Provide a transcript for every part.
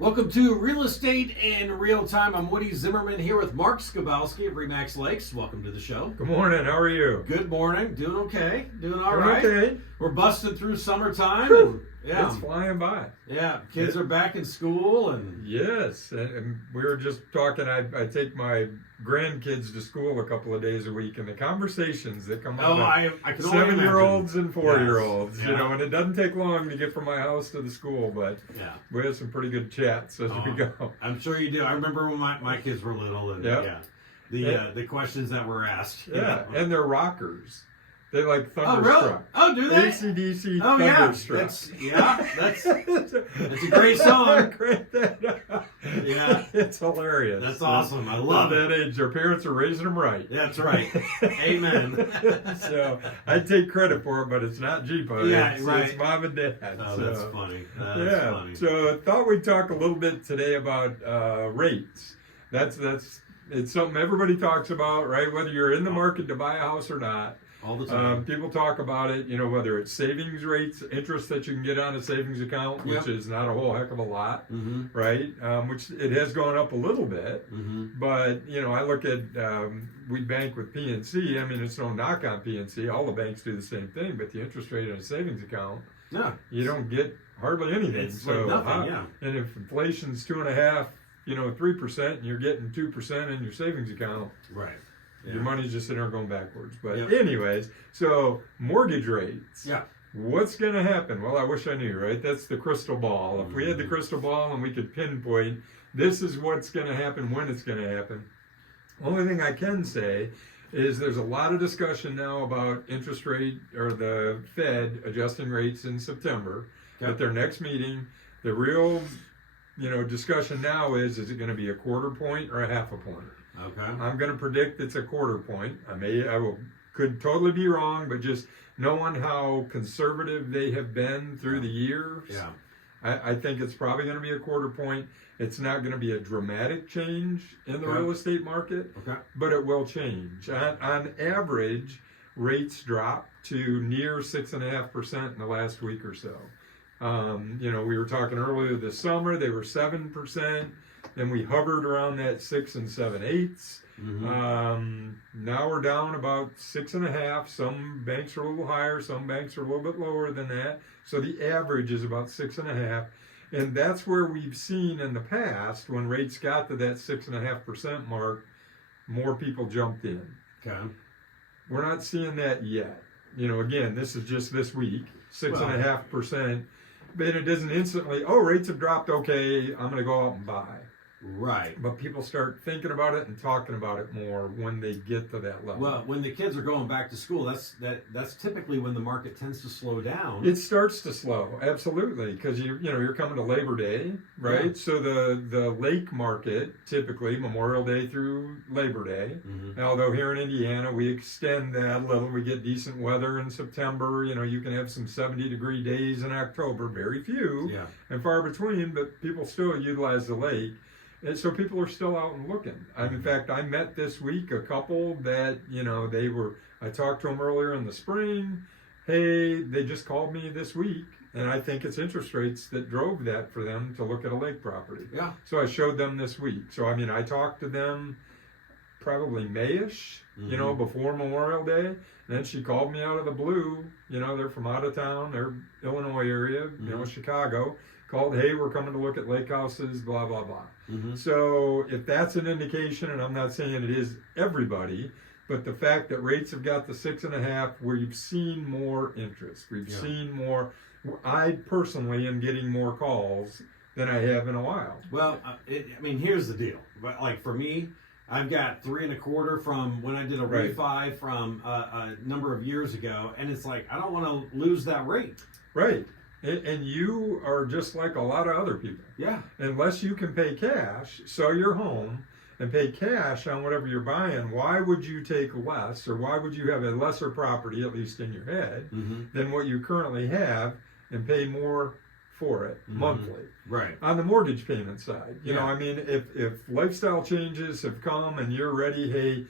Welcome to Real Estate in Real Time. I'm Woody Zimmerman here with Mark Skabowski of Remax Lakes. Welcome to the show. Good morning. How are you? Good morning. Doing okay. Doing all Doing right. okay. We're busting through summertime. And, yeah. It's flying by. Yeah. Kids are back in school. And Yes. And we were just talking. I take my grandkids to school a couple of days a week, and the conversations that come out I of can only imagine. 7-year-olds and 4-year-olds, Yes. you Yeah. know, and it doesn't take long to get from my house to the school, but Yeah. we had some pretty good chats as we go. I'm sure you do. I remember when my kids were little. And Yep. the questions that were asked. Yeah. And they're rockers. They like Oh, really? Thunderstruck. Oh, do they? AC/DC Oh, yeah. Thunderstruck. That's a great song. Yeah. It's hilarious. That's awesome. I love At it. that age, their parents are raising them right. That's right. Amen. So I take credit for it, but it's not Jeepa. Yeah, it's, right. It's mom and dad. Oh, so, that's funny. That's yeah. funny. So I thought we'd talk a little bit today about rates. That's it's something everybody talks about, right? Whether you're in the market to buy a house or not. All the time. People talk about it, you know, whether it's savings rates, interest that you can get on a savings account, which Yep. is not a whole heck of a lot, Mm-hmm. right? Which it has gone up a little bit. Mm-hmm. But, you know, I look at, we bank with PNC. I mean, it's no knock on PNC. All the banks do the same thing, but the interest rate on a savings account, Yeah. you don't get hardly anything. It's so, like nothing, yeah. And if inflation's 2.5%, 3%, and you're getting 2% in your savings account, Right. your money's just sitting there going backwards. But Yep. anyways, so mortgage rates. Yeah. What's going to happen? Well, I wish I knew, right? That's the crystal ball. If we had the crystal ball and we could pinpoint, this is what's going to happen, when it's going to happen. Only thing I can say is there's a lot of discussion now about interest rate or the Fed adjusting rates in September at their next meeting. The real, discussion now is it going to be a 1/4 point or a 1/2 point? Okay. I'm going to predict it's a 1/4 point. Could totally be wrong, but just knowing how conservative they have been through the years, Yeah. I think it's probably going to be a 1/4 point. It's not going to be a dramatic change in the Okay. real estate market, Okay. but it will change. On average, rates drop to near 6.5% in the last week or so. We were talking earlier this summer, they were 7%. Then we hovered around that 6 7/8. Mm-hmm. Now we're down about 6.5. Some banks are a little higher, some banks are a little bit lower than that. So the average is about 6.5. And that's where we've seen in the past when rates got to that 6.5% mark, more people jumped in. Okay. We're not seeing that yet. Again, this is just this week, 6.5%. But it doesn't instantly, rates have dropped, okay, I'm going to go out and buy. Right. But people start thinking about it and talking about it more when they get to that level. Well, when the kids are going back to school, that's typically when the market tends to slow down. It starts to slow, absolutely, because you're coming to Labor Day, right? Yeah. So the lake market typically Memorial Day through Labor Day. Mm-hmm. Although here in Indiana we extend that a little, we get decent weather in September. You can have some 70-degree days in October, very few Yeah. and far between, but people still utilize the lake. And so people are still out and looking. In fact, I met this week a couple that, I talked to them earlier in the spring. Hey, they just called me this week, and I think it's interest rates that drove that for them to look at a lake property. Yeah. So I showed them this week. So, I talked to them probably May-ish, before Memorial Day. And then she called me out of the blue. They're from out of town. They're Illinois area, Chicago. Called, hey, we're coming to look at lake houses, blah, blah, blah. Mm-hmm. So if that's an indication, and I'm not saying it is everybody, but the fact that rates have got to 6.5, where you've seen more interest, we've seen more. I personally am getting more calls than I have in a while. Well, here's the deal. But like for me, I've got 3 1/4 from when I did a Right. refi from a number of years ago, and it's like I don't want to lose that rate. Right. And you are just like a lot of other people. Yeah. Unless you can pay cash, sell your home, and pay cash on whatever you're buying, why would you take less, or why would you have a lesser property, at least in your head, than what you currently have, and pay more for it monthly? Right. On the mortgage payment side, Yeah. if lifestyle changes have come and you're ready, hey,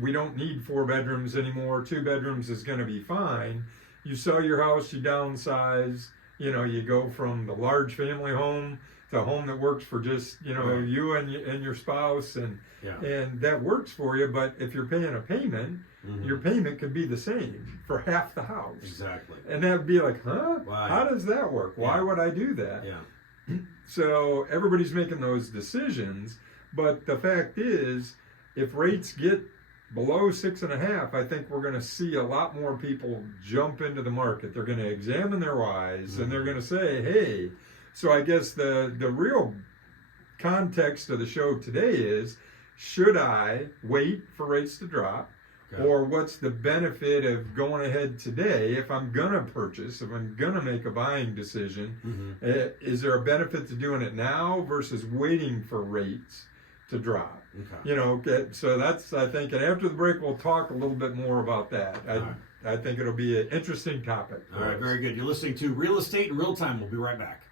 we don't need 4 bedrooms anymore, 2 bedrooms is going to be fine. You sell your house, you downsize, you go from the large family home a home that works for just Right. you and your spouse, and Yeah. that works for you. But if you're paying a payment, Mhm. your payment could be the same for half the house. Exactly. And that would be like, huh? Why? How does that work? Why Yeah. would I do that? Yeah. So everybody's making those decisions. But the fact is, if rates get below 6.5, I think we're going to see a lot more people jump into the market. They're going to examine their whys, and they're going to say, hey. So I guess the real context of the show today is, should I wait for rates to drop? Okay. Or what's the benefit of going ahead today if I'm going to purchase, if I'm going to make a buying decision? Mhm. Is there a benefit to doing it now versus waiting for rates to drop? Okay. So that's, I think, and after the break, we'll talk a little bit more about that. right. I think it'll be an interesting topic. All right, very good. You're listening to Real Estate in Real Time. We'll be right back.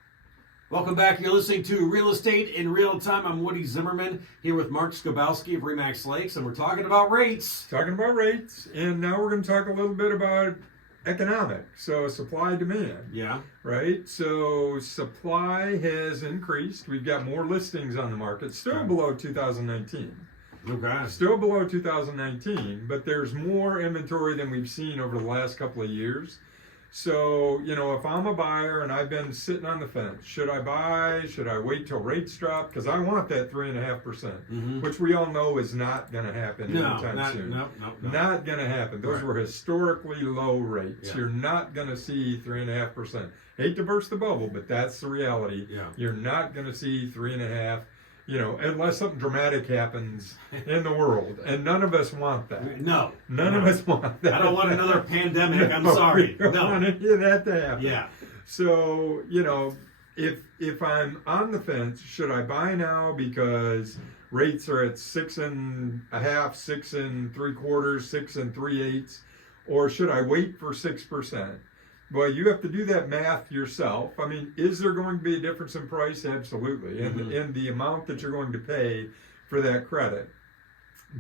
Welcome back. You're listening to Real Estate in Real Time. I'm Woody Zimmerman here with Mark Skabowski of Remax Lakes, and we're talking about rates. Talking about rates, and now we're going to talk a little bit about economics, so supply demand, Yeah. right? So supply has increased. We've got more listings on the market, still Okay. below 2019. Okay. Still below 2019, but there's more inventory than we've seen over the last couple of years. So, if I'm a buyer and I've been sitting on the fence, should I buy? Should I wait till rates drop? Because I want that 3.5%, Mhm. which we all know is not going to happen No, anytime not, soon. no. Not going to happen. Those Right. were historically low rates. Yeah. You're not going to see 3.5%. Hate to burst the bubble, but that's the reality. Yeah. You're not going to see 3.5%. Unless something dramatic happens in the world, and none of us want that. No. None of us want that. I don't want another pandemic. I'm No, sorry. We don't No. want any of that to happen. Yeah. So, if I'm on the fence, should I buy now because rates are at 6.5, 6.75, 6.375, or should I wait for 6%? Well, you have to do that math yourself. I mean, is there going to be a difference in price? Absolutely. And in the amount that you're going to pay for that credit.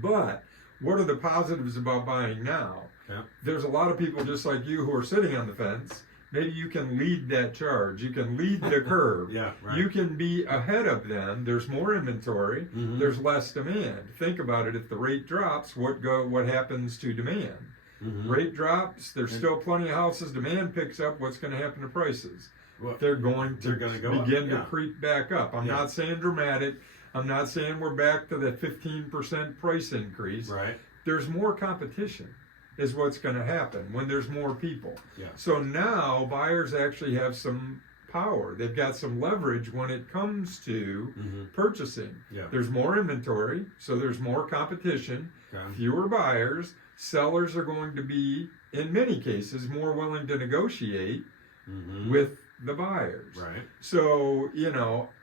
But what are the positives about buying now? Yeah. There's a lot of people just like you who are sitting on the fence. Maybe you can lead that charge. You can lead the curve. Yeah, right. You can be ahead of them. There's more inventory. Mhm. There's less demand. Think about it. If the rate drops, what happens to demand? Mhm. Rate drops, there's still plenty of houses, demand picks up, what's going to happen to prices? Well, They're going to go up, begin to yeah. creep back up. I'm Yeah. not saying dramatic. I'm not saying we're back to the 15% price increase. Right. There's more competition is what's going to happen when there's more people. Yeah. So now buyers actually have some power. They've got some leverage when it comes to Mhm. purchasing. Yeah. There's more inventory, so there's more competition. Okay. Fewer buyers, sellers are going to be, in many cases, more willing to negotiate Mhm. with the buyers. Right. So,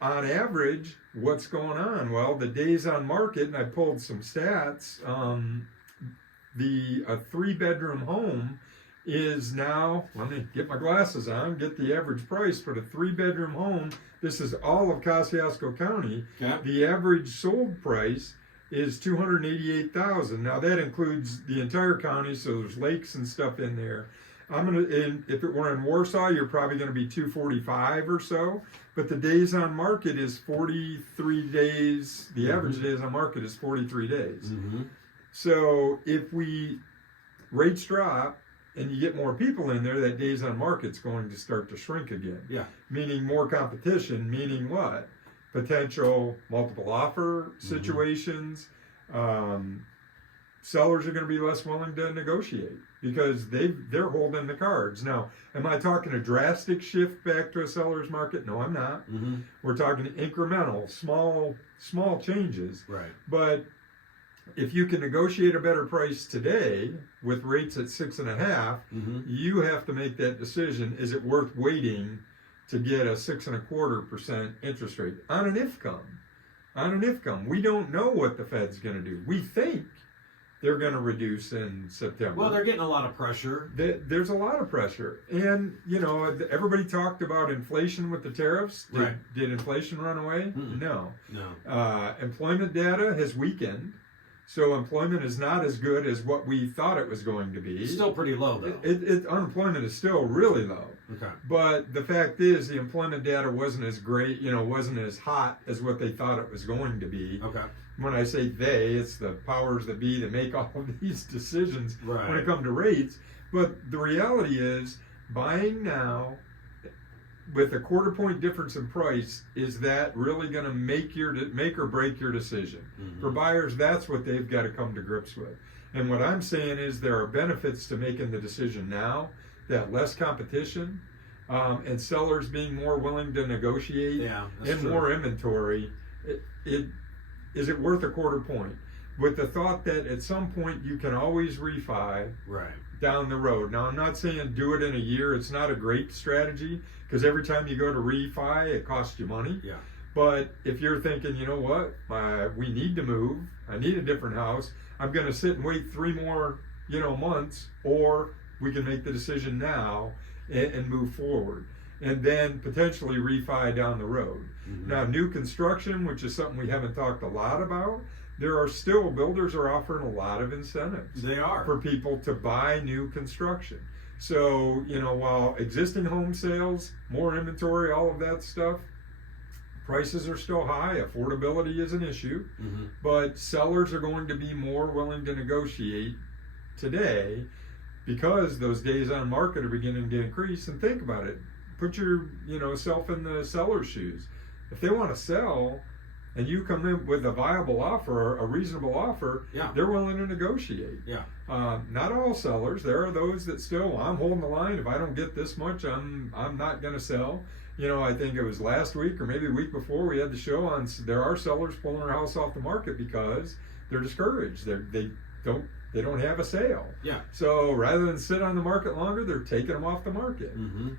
on average, what's going on? Well, the days on market, and I pulled some stats, a 3-bedroom home is now, let me get my glasses on, get the average price for the 3-bedroom home. This is all of Kosciuszko County. Okay. The average sold price is $288,000. Now that includes the entire county, so there's lakes and stuff in there. If it were in Warsaw, you're probably going to be $245 or so. But the days on market is 43 days. The average days on market is 43 days. Mm-hmm. So if rates drop and you get more people in there, that days on market's going to start to shrink again. Yeah. Meaning more competition, meaning what? Potential multiple offer situations. Sellers are going to be less willing to negotiate because they're holding the cards. Now, am I talking a drastic shift back to a seller's market? No, I'm not. Mm-hmm. We're talking incremental, small changes. Right. But if you can negotiate a better price today with rates at 6.5, Mm-hmm. you have to make that decision. Is it worth waiting to get a 6.25% interest rate on an IFCOM? On an IFCOM, we don't know what the Fed's going to do. We think they're going to reduce in September. Well, they're getting a lot of pressure. There's a lot of pressure. And, everybody talked about inflation with the tariffs. Did inflation run away? Mm-mm. No. No. Employment data has weakened. So employment is not as good as what we thought it was going to be. It's still pretty low, though. Unemployment is still really low. Okay. But the fact is, the employment data wasn't as great, wasn't as hot as what they thought it was going to be. Okay. When I say they, it's the powers that be that make all of these decisions Right. when it comes to rates. But the reality is, buying now with a quarter point difference in price, is that really going to make or break your decision? Mm-hmm. For buyers, that's what they've got to come to grips with. And what I'm saying is there are benefits to making the decision now, that less competition, and sellers being more willing to negotiate, Yeah, that's and true. more inventory. Is it worth a quarter point? With the thought that at some point you can always refi Right. down the road. Now, I'm not saying do it in a year. It's not a great strategy, because every time you go to refi, it costs you money. Yeah. But if you're thinking, you know what, we need to move, I need a different house, I'm going to sit and wait 3 more, months, or we can make the decision now and move forward, and then potentially refi down the road. Mm-hmm. Now, new construction, which is something we haven't talked a lot about, builders are offering a lot of incentives They are. for people to buy new construction. So, while existing home sales, more inventory, all of that stuff, prices are still high, affordability is an issue, Mm-hmm. but sellers are going to be more willing to negotiate today because those days on market are beginning to increase. And think about it. Put your, self in the seller's shoes. If they want to sell and you come in with a viable offer, a reasonable offer, Yeah. they're willing to negotiate. Yeah. Not all sellers. There are those that still, I'm holding the line. If I don't get this much, I'm not going to sell. I think it was last week or maybe a week before we had the show on. There are sellers pulling their house off the market because they're discouraged. They don't have a sale. Yeah. So rather than sit on the market longer, they're taking them off the market. Mm-hmm.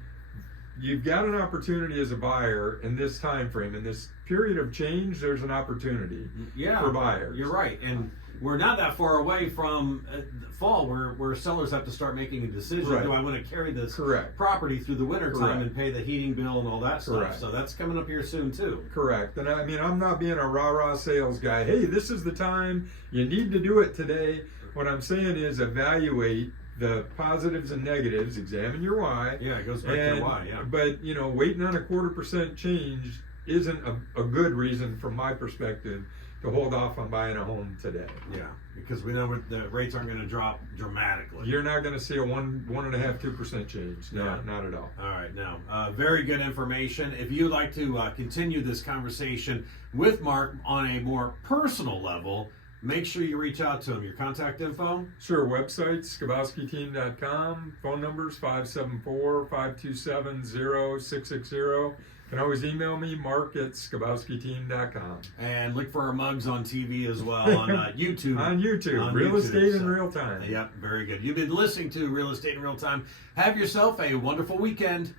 You've got an opportunity as a buyer in this time frame, in this period of change. There's an opportunity Yeah. for buyers. You're right, and we're not that far away from fall where sellers have to start making a decision. Right. Do I want to carry this Correct. property through the winter time Correct. and pay the heating bill and all that stuff? Correct. So that's coming up here soon too. Correct. And I mean, I'm not being a rah-rah sales guy. Hey, this is the time. You need to do it today. What I'm saying is evaluate the positives and negatives. Examine your why. Yeah, it goes back to the why. Yeah. But, waiting on a 0.25% change isn't a good reason from my perspective to hold off on buying a home today. Yeah, because we know the rates aren't going to drop dramatically. You're not going to see a 1.5–2% change. No, Yeah. not at all. All right, now, very good information. If you'd like to continue this conversation with Mark on a more personal level, make sure you reach out to him. Your contact info? Sure, website, skabowskiteam.com. Phone numbers, 574-527-0660. You can always email me, mark@skabowskiteam.com. And look for our mugs on TV as well on YouTube. On YouTube, On Real YouTube, Estate in so- Real Time. Yep, very good. You've been listening to Real Estate in Real Time. Have yourself a wonderful weekend.